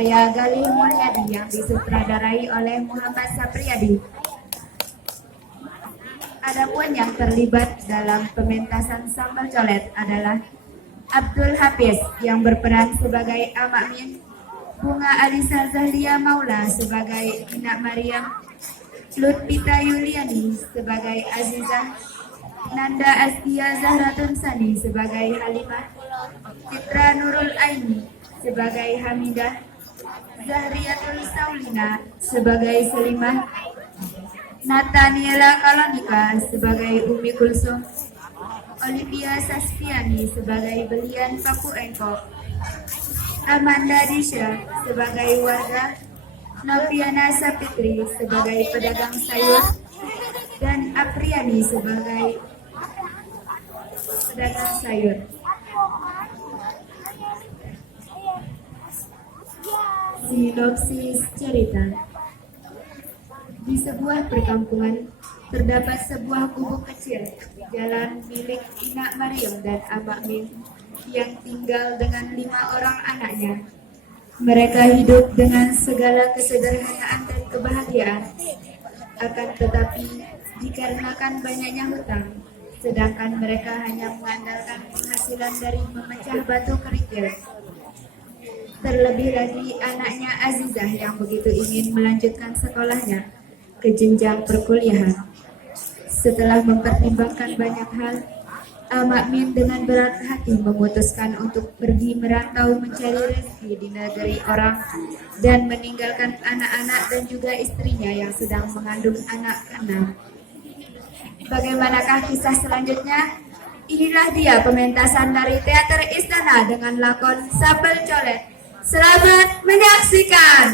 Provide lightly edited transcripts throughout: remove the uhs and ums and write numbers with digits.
karya Galih Mulyadi yang disutradarai oleh Muhammad Sapriyadi. Adapun yang terlibat dalam pementasan sambal colet adalah Abdul Hafiz yang berperan sebagai Amak Min, Bunga Alisa Zahlia Maula sebagai Ina Maryam, Lutfita Yuliani sebagai Azizah, Nanda Astia Zahratun Sani sebagai Halimah, Citra Nurul Aini sebagai Hamidah, Zahriatul Saulina sebagai Selimah, Nataniela Kalonika sebagai Umi Kulsum, Olivia Saspiani sebagai Belian Paku Engkok, Amanda Disha sebagai Warga, Noviana Sapitri sebagai pedagang sayur, dan Apriani sebagai pedagang sayur. Sinopsis cerita. Di sebuah perkampungan terdapat sebuah gubuk kecil, jalan milik Ina Maryam dan Amak Min yang tinggal dengan 5 orang anaknya. Mereka hidup dengan segala kesederhanaan dan kebahagiaan. Akan tetapi, dikarenakan banyaknya hutang, sedangkan mereka hanya mengandalkan penghasilan dari memecah batu kerikil. Terlebih lagi anaknya Azizah yang begitu ingin melanjutkan sekolahnya ke jenjang perkuliahan. Setelah mempertimbangkan banyak hal, Amak Min dengan berat hati memutuskan untuk pergi merantau mencari rezeki di negeri orang dan meninggalkan anak-anak dan juga istrinya yang sedang mengandung anak keenam. Bagaimanakah kisah selanjutnya? Inilah dia pementasan dari Teater Istana dengan lakon Sambal Colet. Selamat menyaksikan.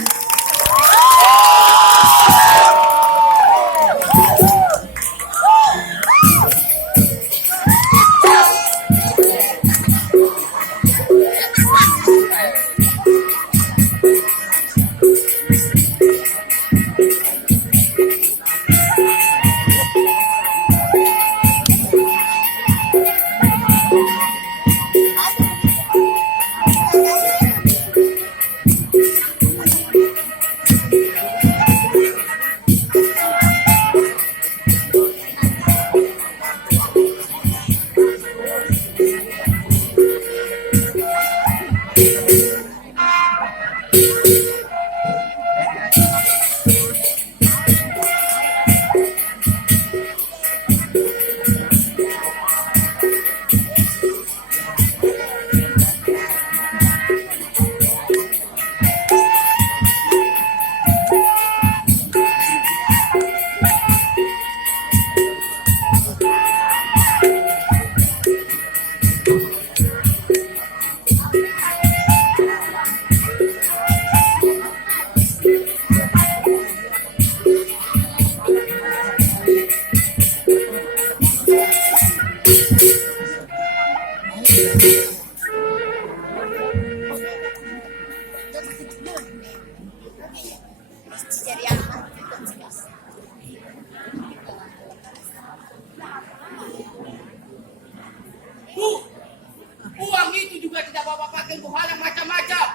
Uang itu juga tidak Bapak pakai untuk hal yang macam-macam.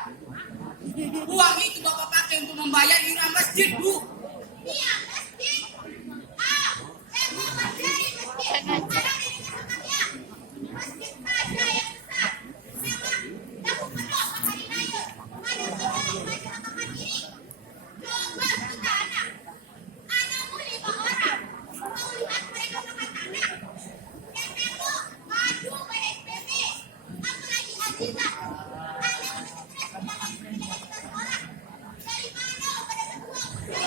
Uang itu Bapak pakai untuk membayar iuran masjid, Bu. Iya, masjid. Saya mau ngajarin masjid. Kalau ini kesempatannya. Masjid saja yang besar. Memang tahu penuh hari raya. Ada saudara yang masyarakat ini. Coba kita anak. Anakmu 5 orang. Mau lihat mereka makan anak. Yang tembok madu PSBB. Apalagi Azizah. Anak stres dengan kita sekolah. Dari mana pada kedua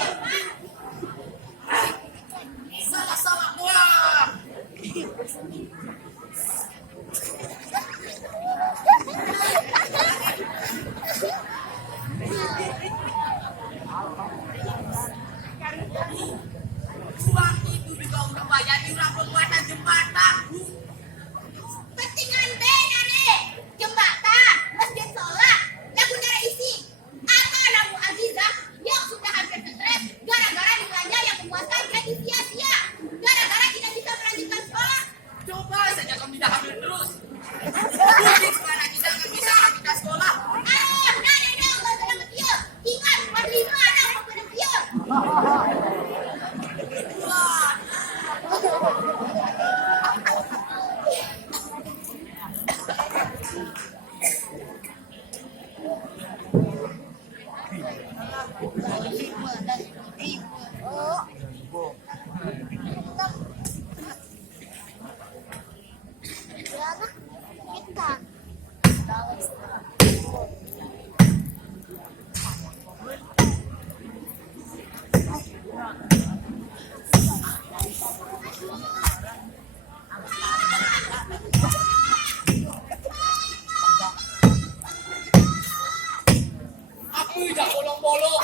Dah bolong-bolong.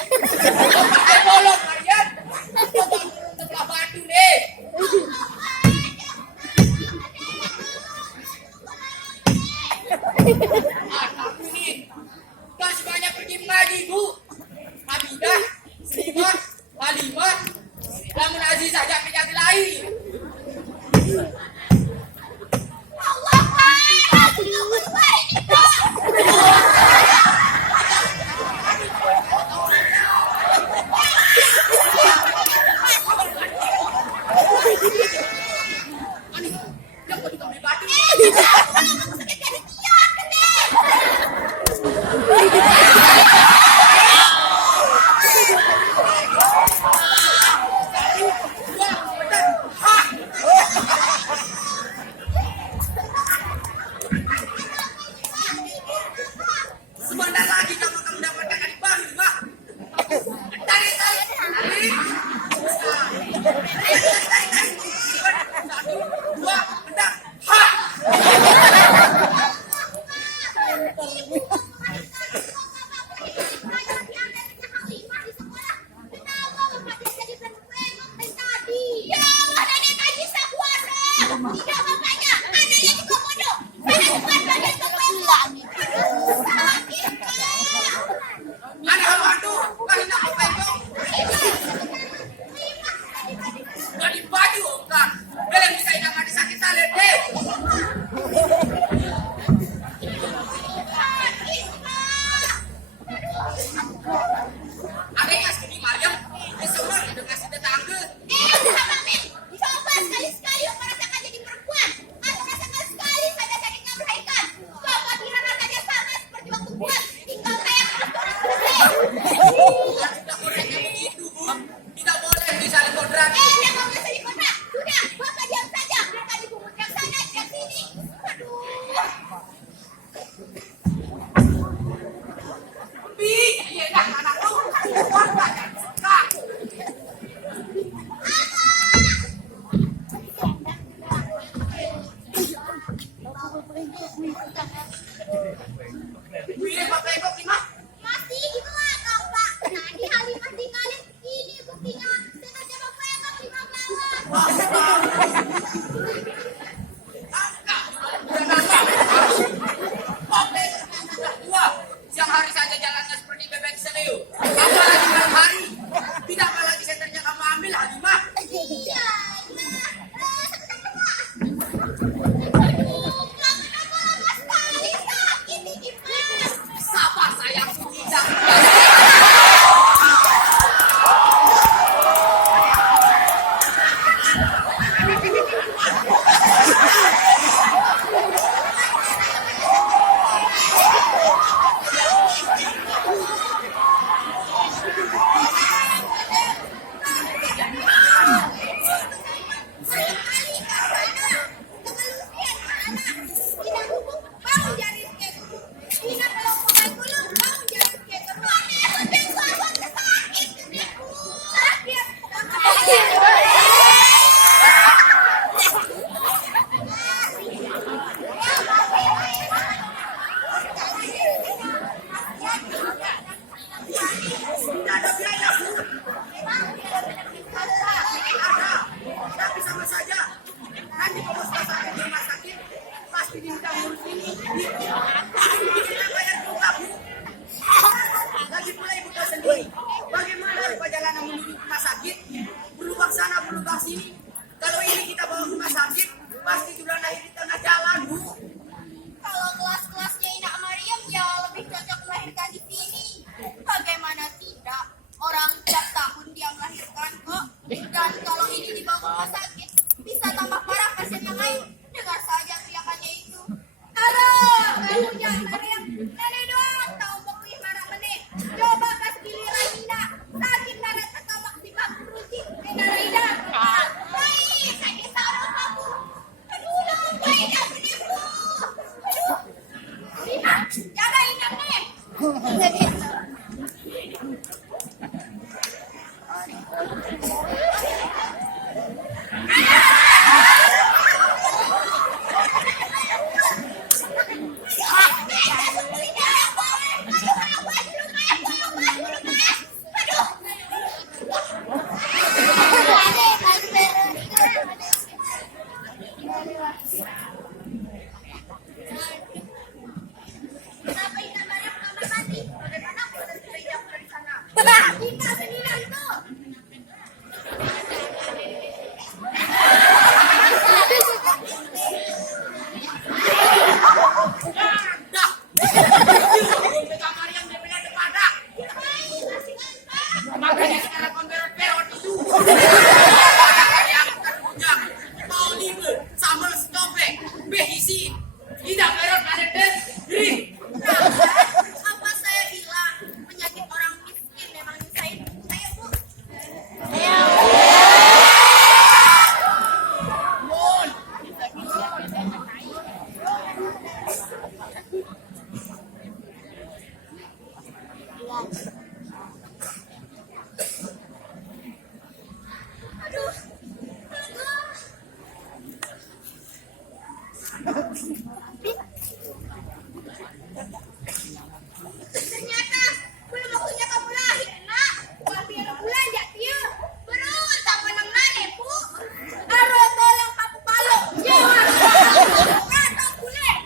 Kau pakai bolong, Marian. Kau tak turun sebelah batu nih. Anakku nih. Kasih banyak pergi mengaji, Bu. Hamidah, Srimah, Halimah. Namun Aziz saja menjadi lain. Allah, Pak. Tidak boleh ini, Pak. Ani, yang kau juga beli batu. Sebentar lagi kamu akan mendapatkan adik baru, Mak. Tarik, tarik, tarik. Tarik. Satu, dua, hendak. Ha! Ya Allah, nenek kaji sakuara. Tidak makanya, anaknya juga bodoh. Nenek bukan bagian kepelan. Aduh, sakit, Kak. Anak bantu, kasih nak pegong. Gak di baju, Kak. Belum bisa ingat mati sakit salib, deh. Ada yang ngasih di Mariam, dia semua udah ngasih tetangga. Coba sekali-sekali merasakan jadi perempuan. Atau rasakan sekali saja sakitnya melahirkan. Coba kira rasanya sama seperti waktu buat tinggal kayak Tidak korek yang begitu, Bu. Tidak boleh disalin kodrat. dia mau ngasih di kontrak. Sudah, Bapak diam saja. Mereka dipungut yang sana, yang sini. Aduh. Bi, iya dah anak lu. Warga dan suka. Biar pakai kok gimana? Masih gitu lah, Kak, Pak. Tadi Halimah tinggalin. Ini buktinya. Sengaja Bapak yang nggak terima banget. Siang hari saja jalannya seperti bebek seleo. Apalagi malam hari. Tidak lagi senternya kamu ambil, Halimah. Iya, aduh, kenapa lama sekali sakit ini, Pak? Sabar sayangku, tidak. Tidak ada biaya, Bu. Ada, tapi sama saja. Nanti kalau sudah sampai di rumah sakit, pasti diminta ngurus ini. Kita bayar juga, Bu. Lagi pula ibu tahu sendiri, bagaimana perjalanan menuju rumah sakit, berlubang sana, berlubang sini. Kalau ini kita bawa ke rumah sakit, pasti sudah lahir di tengah jalan, Bu. Kalau kelas-kelasnya Ina Mariam ya lebih cocok melahirkan di sini. Bagaimana tidak? Orang tiap tahun dia melahirkan kok. Dan kalau ini dibawa ke rumah sakit, bisa tambah parah pasien yang lain. Dengar saja teriakannya itu. Halo, kamu jangan Mariam. Nenek doang tahu pokoknya marah meneh. Coba pas giliran Ina. Sakit nara tertamak di bak beruji. Ida. Baik, sakit sarung kamu. Aduh, Ida penipu. Aduh. Ina, jaga Ina nih. kita sendirian tuh. Dah. Belum ke kamar yang dia depada. Baik, masih ngantap. Makanya sekarang kon berot-berot itu. Yang terujang. Mau lima sambal setopek. Isi. Tidak berot ada den. Ih. Apa saya bilang penyakit orang miskin memang nyusahin. Ayo Bu. Mon. Aduh, lega. Ternyata belum waktunya kamu lahir, nak. Hampir bulan ya, Tia. Perut tak menang nane, Bu. Aro tolong kamu balok. Jangan. Kata boleh.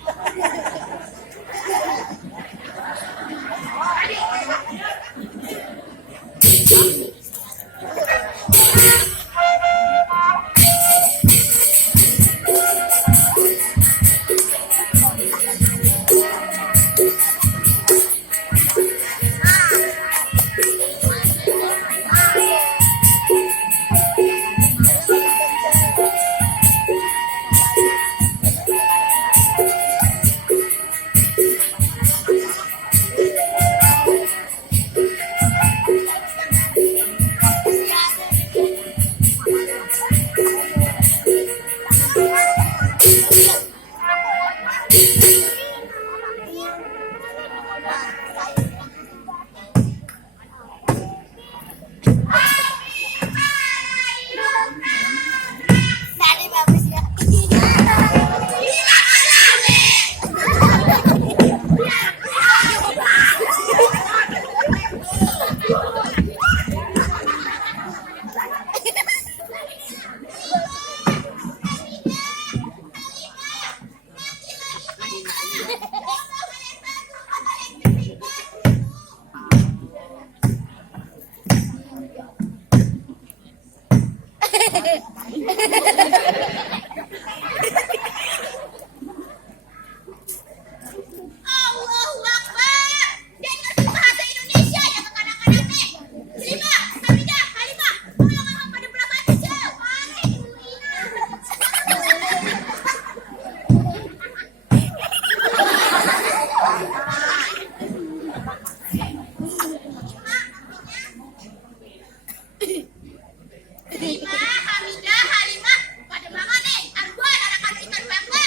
Dari bagus ya. Allahu Akbar. Dan ngerti bahasa Indonesia ya ke kanak-kanak nih. Terima, Hamidah, Halimah. Tolong abang pada berapa aja. Mari, Terima, Hamidah, Halimah. Pada mana nih? Arbuan anak ikan bangga.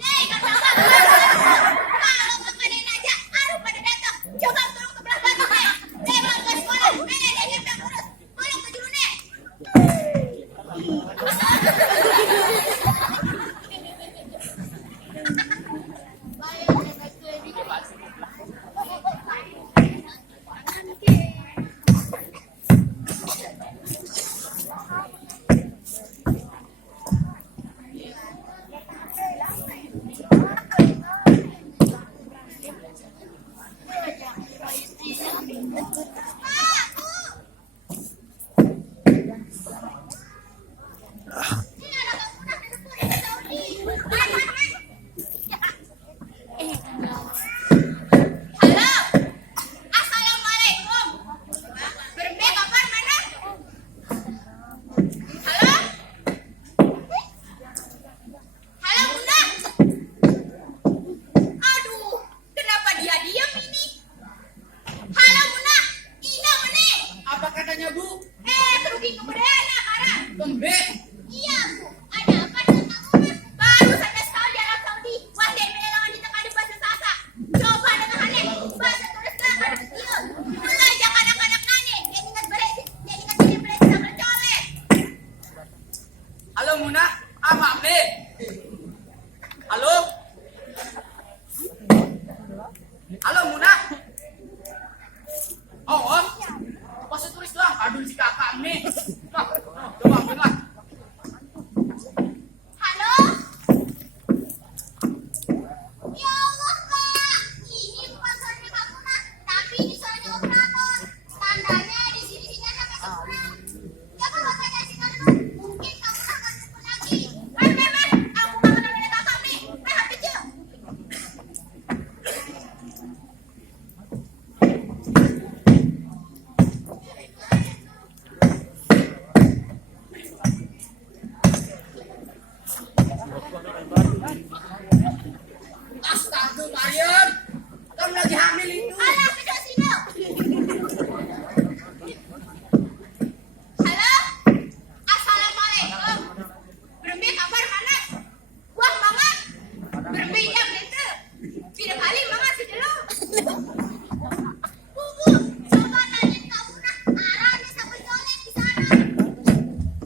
Nih, kata abang. Kalau makanin aja, aru pada datang. Coba tolong ke belah batu nih. Nih, bang ke sekolah. Nih, yang urus. Tolong ke juru nih. Halo, assalamualaikum. Berbe kabar mana? Halo, halo Bunda. Aduh, kenapa dia diam ini? Halo Bunda, Ina mana? Apa katanya Bu? Kerugi kebudayaan ya, Kara. Tembe. Iya Bu, ada apa dengan kamu? Baru saja setahun di Arab Saudi. Wah, dia menelangan di tengah di bahasa Sasa. Coba dengan aneh, bahasa tulis belakang kecil. Mulai jangan anak-anak nane. Dia ingat balik, dia ingat sini balik sama colek. Halo Muna, Mak Be. Halo? Halo Muna. Oh. Bahasa tulis doang. Aduh si kakak nih. Nah, coba ambil lah. Halo? Ya Allah, Kak. Aduh, Mariam, kamu lagi hamil itu. Alah, kedok sino. Halo? Assalamualaikum. Berembe kabar mana? Wah, mangan. Berembe jam gitu. Tidak kali mangan si dulu. Bubu, coba nanya kamu nah. Arah nih sama colek di sana.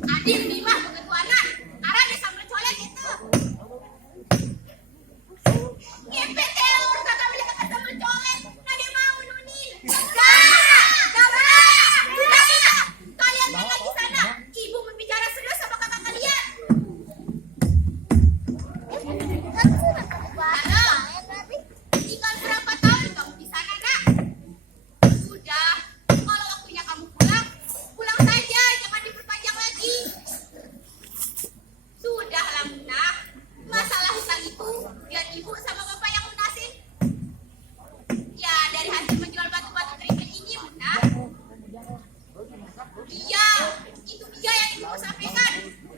Adik nih mah ketuanan. Arah nih sama colek itu. Ngepet teor kakak beli kakak sama colek. Nade mau nunin. Kalian tinggal di sana. Ibu berbicara serius sama kakak kalian. Halo. Tinggal berapa tahun kamu di sana, Nak? Sudah. Kalau waktunya kamu pulang, pulang saja. Jangan diperpanjang lagi. Sudah lah, Munah. Masalah hutang itu biar ibu sama bapak yang lunasin. Ya, dari hasil menjual batu-batu kerikil ini, Munah. Iya, itu dia yang ibu sampaikan.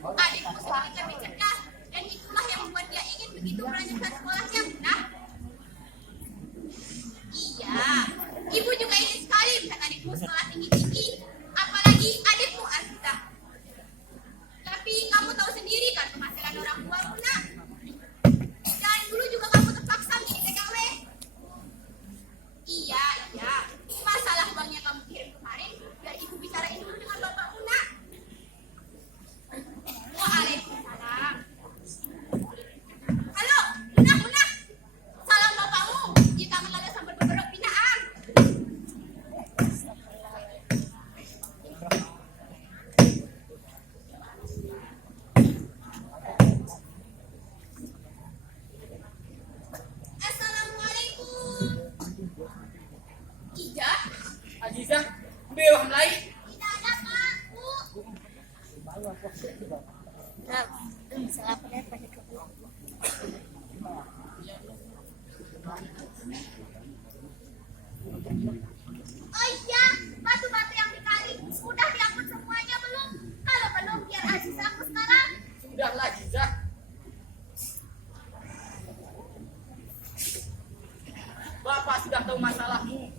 Adikku semakin lebih cerdas dan itulah yang membuat dia ingin begitu melanjutkan sekolahnya, Munah. Iya, ibu juga ingin sekali melihat adikmu sekolah tinggi-tinggi. Apalagi adikmu Aziza. Tapi kamu tahu sendiri kan penghasilan orang tua, Munah. Dan dulu juga kamu terpaksa menjadi TKW. Iya. Masalah uangnya kamu kirim kemarin, biar ibu bicarain dulu dengan bapak Munah. Waalaikumsalam. Halo, Munah. Salam bapakmu. Jika mengalir sampai beberapa binaan. Assalamualaikum. Ija, Aziza, bewah mulai. tidak ada Pak, Bu. Oh iya, batu-batu yang dikali sudah diangkut semuanya belum? Kalau belum, biar Aziza aku sekarang. Sudahlah, Aziza. Bapak sudah tahu masalahmu.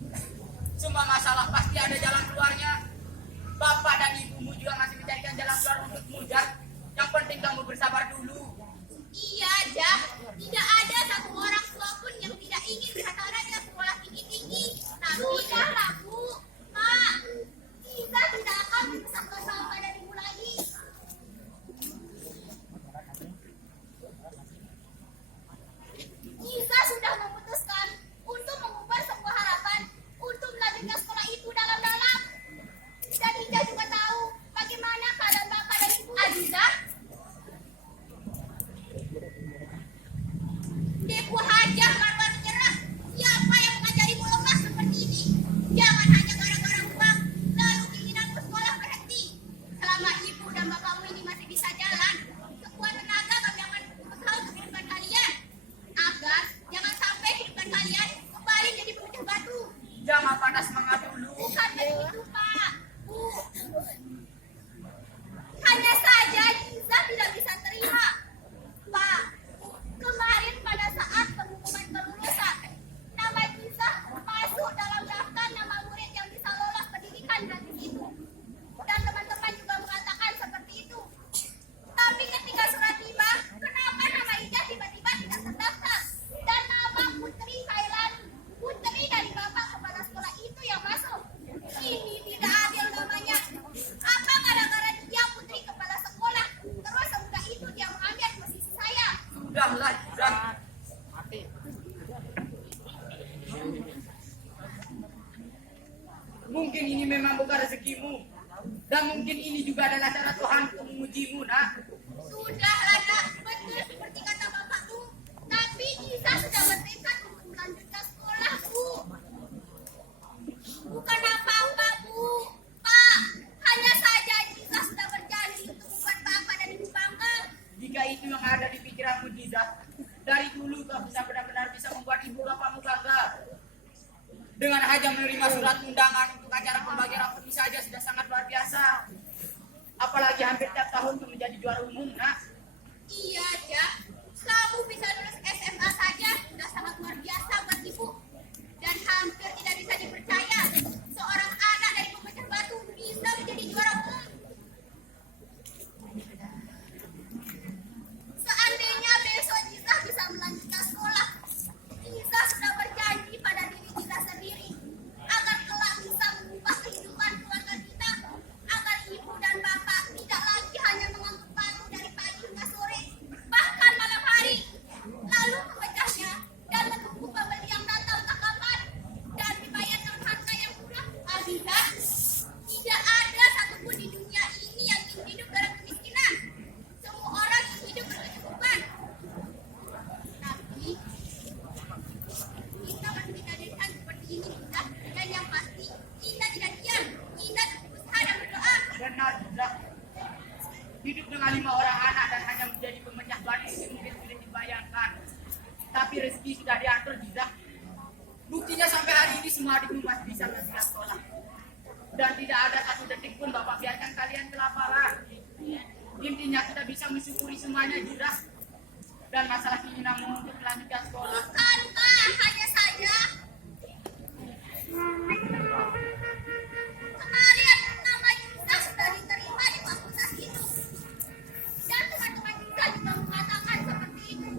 Semua masalah pasti ada jalan keluarnya. Bapak dan ibumu juga masih mencarikan jalan keluar untukmu, Jak. Yang penting kamu bersabar dulu. Iya, Jah. Tidak ada satu orang tua pun yang tidak ingin melihat anaknya sekolah tinggi-tinggi. Tapi sudahlah, Bu. Pak, kita tidak akan memisahkan Bapak dan Ibu lagi. Iza sudah memutuskan untuk mengubah sebuah harapan untuk melanjutkan sekolah itu dalam-dalam. Dan Iza juga tahu bagaimana keadaan Bapak dan Ibu. Aziza? Deku hajar baru menyerah. Siapa yang mengajarimu lemah seperti ini? Jangan hanya gara-gara uang, lalu keinginanmu sekolah berhenti. Selama ibu dan bapakmu ini masih bisa jalan, sekuat tenaga kami akan berusaha untuk kehidupan kalian. Agar jangan sampai kehidupan kalian kembali jadi pemecah batu. Jangan patah semangat dulu. Bukan begitu, Pak. Bu. Hanya saja Liza tidak bisa terima. Pak, kemarin pada saat pengumuman kelulusan, nama Liza masuk dalam daftar nama murid yang bisa lolos pendidikan gratis itu. Dan teman-teman juga mengatakan seperti itu. Tapi ketika surat tiba, kenapa nama Liza tiba-tiba tidak terdaftar? Dan nama Putri Kailani, putri dari bapak kepala sekolah itu yang masuk. Ini tidak adil namanya. Apa gara-gara dia putri kepala sekolah, terus semudah itu dia mengambil posisi saya? Sudahlah, Aziza. Mungkin ini memang bukan rezekimu. Dan mungkin ini juga adalah cara Tuhan untuk mengujimu, Nak. Sudahlah, Nak. Betul seperti kata bapakmu. Tapi Isa sudah bertekad untuk melanjutkan sekolah, Bu. Bukan apa-apa, Bu. Pak, hanya saja Isa sudah berjanji untuk membuat Bapak dan Ibu bangga. Jika itu yang ada di pikiranmu, Aziza, dari dulu kau bisa benar-benar bisa membuat ibu bapakmu bangga. Dengan hanya menerima surat undangan untuk acara pembagian rapot ini saja sudah sangat luar biasa. Apalagi hampir tiap tahun kau menjadi juara umum, Nak. Iya, Jak. Kamu bisa lulus SMA saja sudah sangat luar biasa. Tapi rezeki sudah diatur juga. Buktinya sampai hari ini semua adikmu masih bisa melanjutkan sekolah. Dan tidak ada satu detik pun Bapak biarkan kalian kelaparan. Intinya kita bisa mensyukuri semuanya juga. Dan masalah keinginanmu untuk melanjutkan sekolah. Bukan, Pak, hanya saja kemarin nama Yusa sudah diterima di fakultas itu. Dan teman-teman Yusa juga mengatakan seperti itu.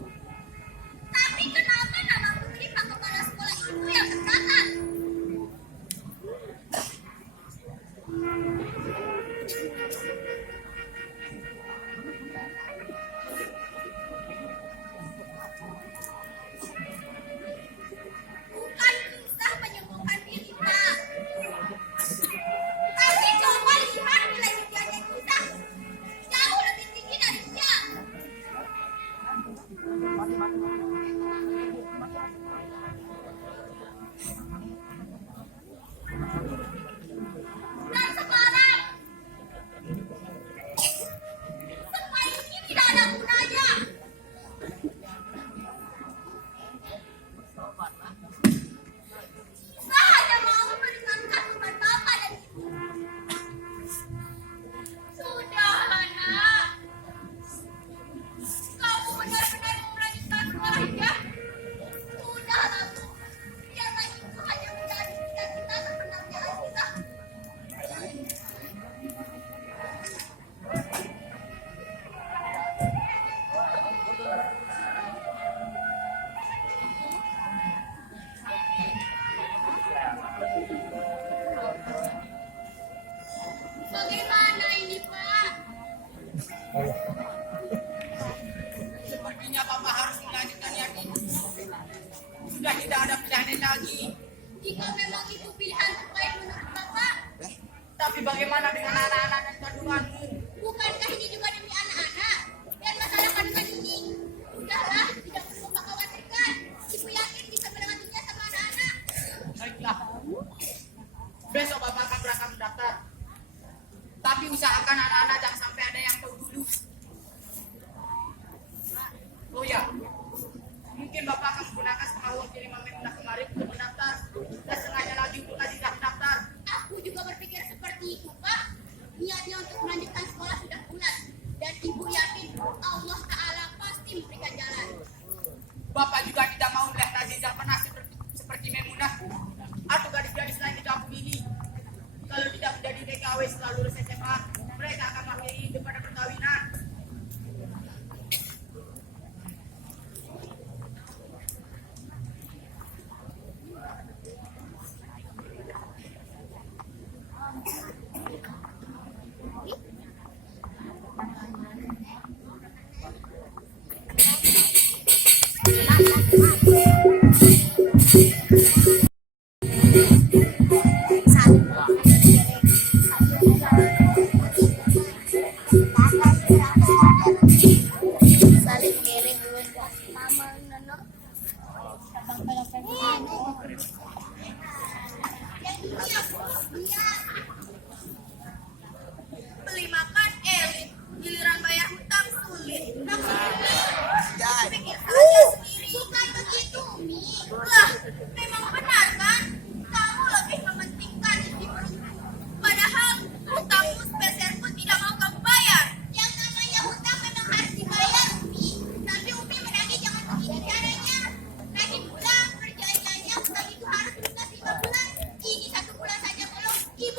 Tapi kenapa nama Putri Pak Kepala Sekolah itu yang tercatat? Bukan Yusa menyembuhkan diri, Pak. Tapi coba lihat nilai ujiannya Yusa. Jauh lebih tinggi dari dia. Dan sekarang semua ini tidak ada gunanya. Kita hanya mau meringankan beban Bapak dan Ibu. Sudahlah, Nak. Kamu benar-benar mau melanjutkan sekolah ya? Sudahlah, Bu. Biarlah itu hanya menjadi cita-cita sebenarnya kita. Bagaimana ini, Pak? Sepertinya Bapak harus melanjutkan yang ini. Sudah tidak ada pilihan lain lagi. Jika memang itu pilihan terbaik menurut Bapak, Tapi bagaimana dengan anak-anak dan kandunganmu? bukankah ini juga demi anak-anak? Dan masalah kandungan ini, sudahlah, tidak perlu Bapak khawatirkan. Ibu yakin bisa melewatinya sama anak-anak. Baiklah. Besok Bapak akan berangkat mendaftar. Tapi usahakan anak-anak jangan sampai ada yang tahu dulu. Oh ya, mungkin Bapak akan menggunakan setengah uang kiriman Maimunah kemarin untuk mendaftar. Dan setengahnya lagi untuk Azizah mendaftar. Aku juga berpikir seperti itu, Pak. Niatnya untuk melanjutkan sekolah sudah bulat. Dan Ibu yakin Allah Ta'ala pasti memberikan jalan. Bapak juga tidak mau melihat Azizah pernah seperti Maimunah atau gadis-gadis lain di kampung ini. Kalau tidak menjadi TKW setelah lulus SMA, mereka akan mengakhiri hidup pada perkawinan. Saling ngiring dulu mama nono. Beli makan elit, giliran bayar hutang sulit. Pikir saja sendiri. Bukan begitu, Umi. Lah, memang benar kan? Kamu lebih mementingkan isi perutmu. Padahal hutangmu sepeser pun tidak mau kamu bayar. Yang namanya hutang memang harus dibayar, Umi. Tapi Umi menagih jangan begini caranya. Nagih pulang, perjanjiannya hutang itu harus lunas 5 bulan. Ini 1 bulan saja belum. Ibu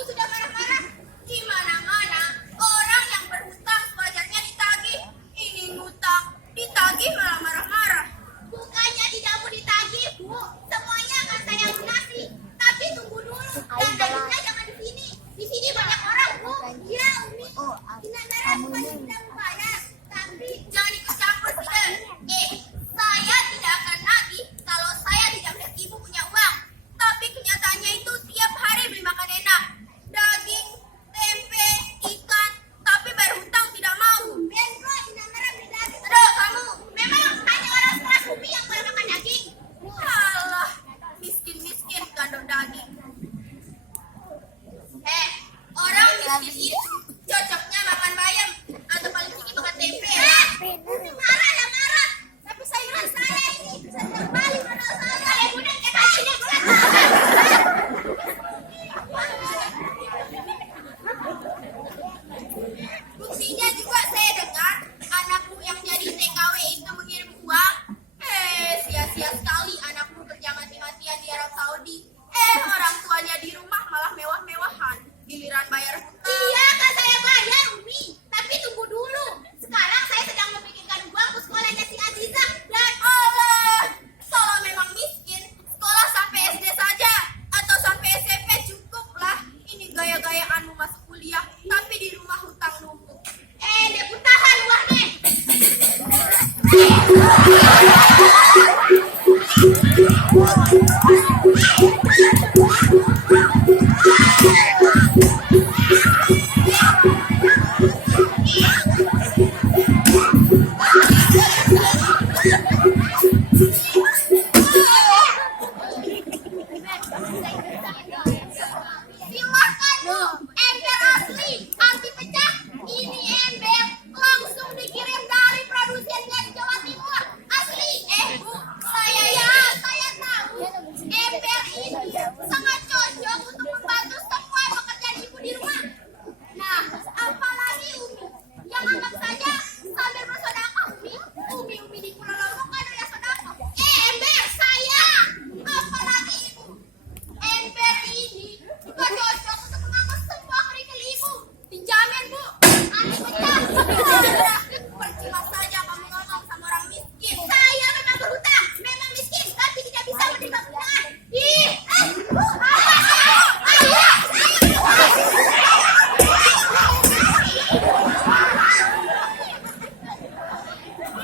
sia-sia sekali anakmu kerja mati-matian di Arab Saudi. Orang tuanya di rumah malah mewah-mewahan. Giliran bayar hutang. Iya, kan saya bayar, Umi. Tapi tunggu dulu. Sekarang saya sedang memikirkan uang ke sekolahnya si Aziza. Dan Allah, kalau memang miskin, sekolah sampai SD saja. Atau sampai SMP cukuplah. Ini gaya-gayaan masuk kuliah, tapi di rumah hutang numpuk. Dek, tahan uangnya. Silakan Bu, ember asli, anti pecah. Ini ember langsung dikirim dari produsennya di Jawa Timur. Asli, Bu, saya tahu ember ini sangat cocok untuk membantu semua pekerjaan ibu di rumah. Nah, apalagi Umi, yang anggap saja sambil bersedekah Umi di Pulau Lombok kan ada sedekah. Ember saya, apalagi ibu. Ember ini juga cocok untuk mengangkat semua kerikil ibu. Dijamin Bu, anti pecah. Percuma saja kamu ngomong sama orang miskin. Saya memang berhutang, memang miskin, tapi tidak bisa menerima hutang.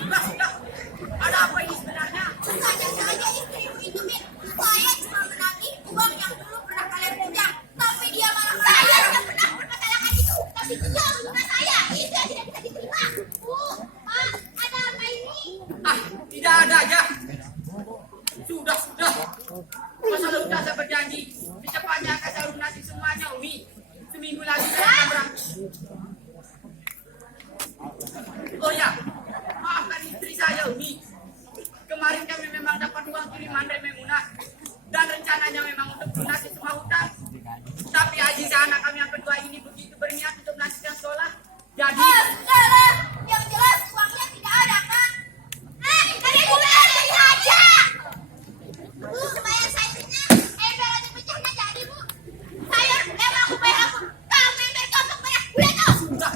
Sudah. Ada apa ini sebenarnya? Saja istrimu itu, Min. Saya cuma menagih uang yang dulu pernah kalian pinjam, tapi dia malah saya tidak pernah mempermasalahkan itu, tapi dia menghina saya. Itu yang tidak bisa diterima. Pak, ada apa ini? Tidak ada aja. Sudah. Masa sudah saya berjanji. Secepatnya akan saya lunasi semuanya, Umi. Seminggu lagi saya akan berangkat. Oh ya, maafkan istri saya, Umi. Kemarin kami memang dapat uang kiriman dari Memunah. Dan rencananya memang untuk lunasi semua hutang. Tapi Aziza anak kami yang kedua ini begitu berniat untuk melanjutkan sekolah. Jadi, Salah, yang jelas uangnya tidak ada kan? Dari gue ada saja. Bu, bayar saya kenyang. Ember aja pecahnya jadi Bu. Saya emang aku bayar aku. Kamu ember kamu bayar. Udah tau. sudah.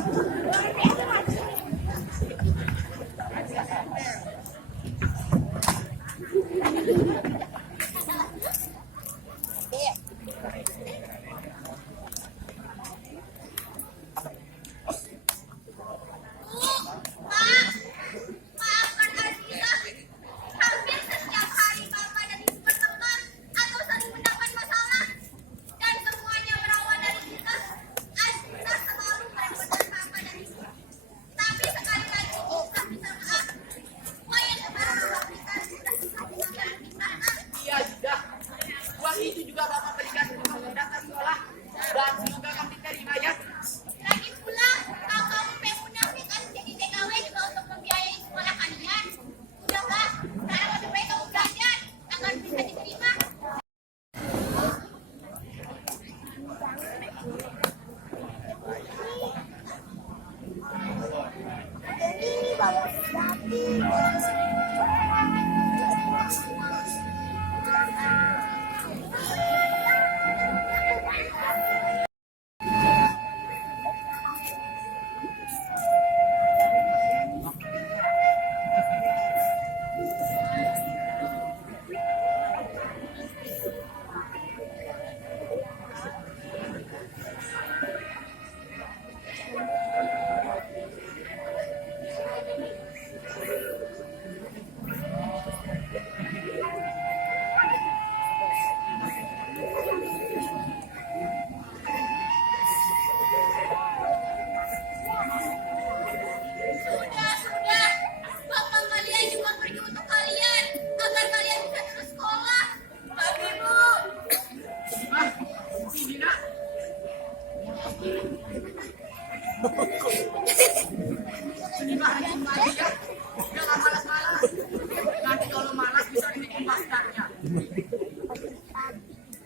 Maafkan Aziza. Hampir setiap hari Bapak dan Ibu bertengkar atau saling mendapat masalah. Dan semuanya berawal dari kita. Aziza selalu merepotkan Bapak dan Ibu. Tapi sekali lagi kita minta maaf. Poin sekarang Bapak berikan sudah kita dimakan kita. Iya, sudah. Uang itu juga Bapak berikan untuk mendaftar sekolah. Dan semoga kami terima ya. Lagi pula, kalau kamu Memunah kan jadi TKW juga untuk membiayai sekolah kalian. Udahlah, sekarang lebih baik kamu belajar agar bisa diterima.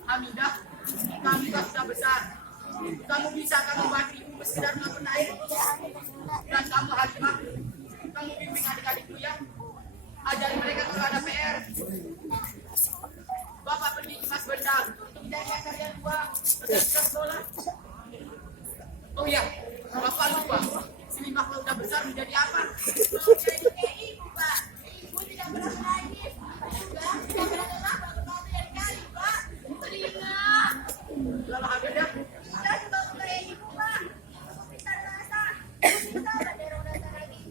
Hamidah, kami sudah besar. Kamu bisa kamu bantu ibu bersih dan melakukan air. Dan kamu Halimah, kamu bimbing adik-adikku ya. Ajari mereka kalau ada PR. Bapak pergi ke Mas Bendang untuk menjadikan kalian dua peserta sekolah. Oh iya, Bapak lupa. Si Mak udah besar menjadi apa? Jadi kayak ibu, Pak. Ibu tidak pernah lagi. Tidak pernah bangun dari kali, Pak. Telinga. Kalau ada Sudah dibawa kayak ibu, Pak. Ibu pintar rasa. Ibu bisa bendera rasa lagi.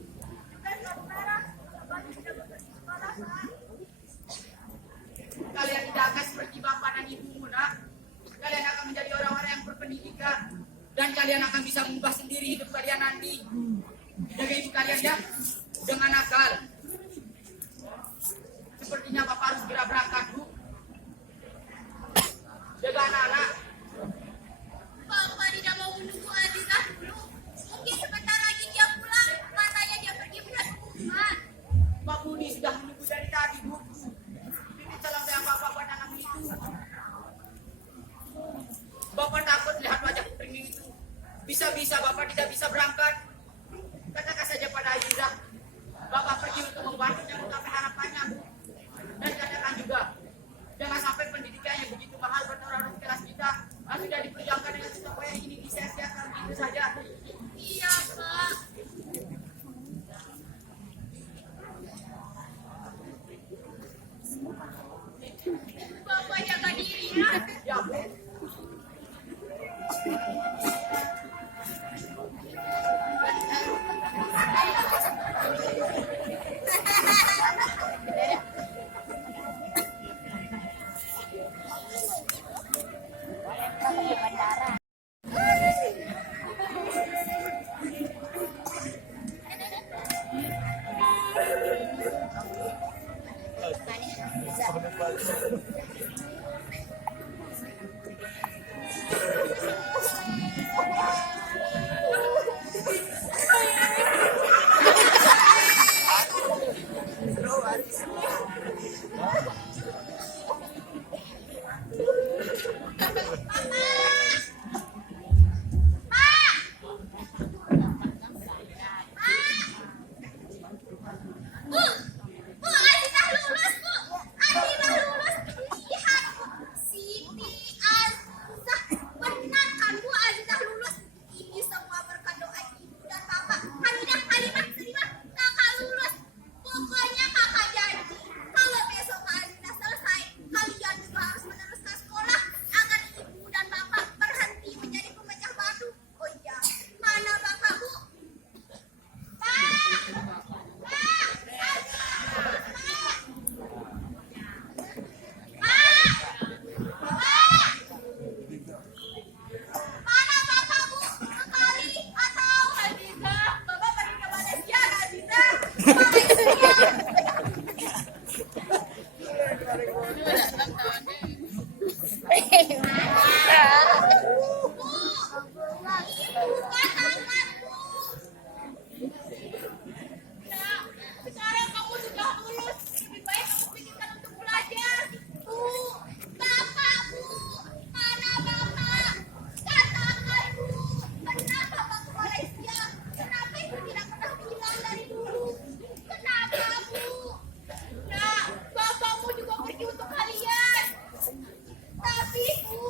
Juga suatu merah. Bapaknya sudah bekerja di sekolah, Pak. kalian tidak akan seperti bapak dan ibumu, nak. Kalian akan menjadi orang-orang yang berpendidikan dan kalian akan bisa mengubah sendiri hidup kalian nanti. Jaga ibu kalian ya, dengan akal. Sepertinya bapak harus segera berangkat, Bu. Jaga anak-anak. Bapak tidak mau menunggu Azizah dulu. Mungkin sebentar lagi dia pulang. Katanya dia pergi melihat hubungan. Pak Budi sudah menunggu dari tadi, Bu. Ini salam yang bapak buat anakmu itu. Bapak takut lihat wajah putri itu. Bisa-bisa bapak tidak bisa berangkat. Katakan saja pada Azizah, bapak pergi untuk membantunya mencapai harapannya, Bu. Dan katakan juga, jangan sampai pendidikannya begitu mahal buat orang-orang kelas kita. Sudah diperjuangkan dengan susah payah ini disia-siakan begitu saja. Iya, Pak. Bapak jaga diri ya. Ya, Bu. Bu, Azizah lulus, Bu. Azizah lulus. Lihat, Siti Azizah. Benar kan, Bu, Azizah lulus. Ini semua berkat doa ibu dan bapak. Hamidah, Halimah, Selimah, kakak lulus. Pokoknya kakak janji, kalau besok Azizah selesai, kalian juga harus meneruskan sekolah agar ibu dan bapak berhenti menjadi pemecah batu. Oh iya, mana bapak, Bu? Mana bapak, Bu? Sekali atau Azizah? Bapak pergi ke Malaysia, Azizah? Malaysia. Nah, sekarang kamu sudah lulus. Lebih baik kamu pikirkan untuk belajar. Bu, bapak, Bu. Mana bapak? Katakan, Bu. Kenapa bapak ke Malaysia? Kenapa ibu tidak pernah bilang dari dulu? Kenapa, Bu? Nah, bapakmu juga pergi untuk kalian. Tapi, Bu,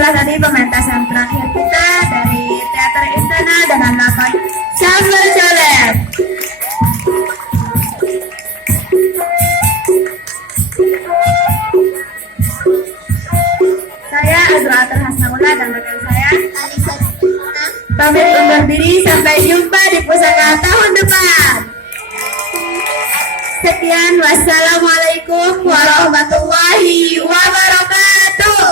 itulah tadi pementasan terakhir kita dari Teater Istana dengan nama Summer Colek. Saya Azra Terhasnaula dan rekan saya Alisa Dina. pamit undur diri, sampai jumpa di pusaka tahun depan. Sekian, wassalamualaikum warahmatullahi wabarakatuh.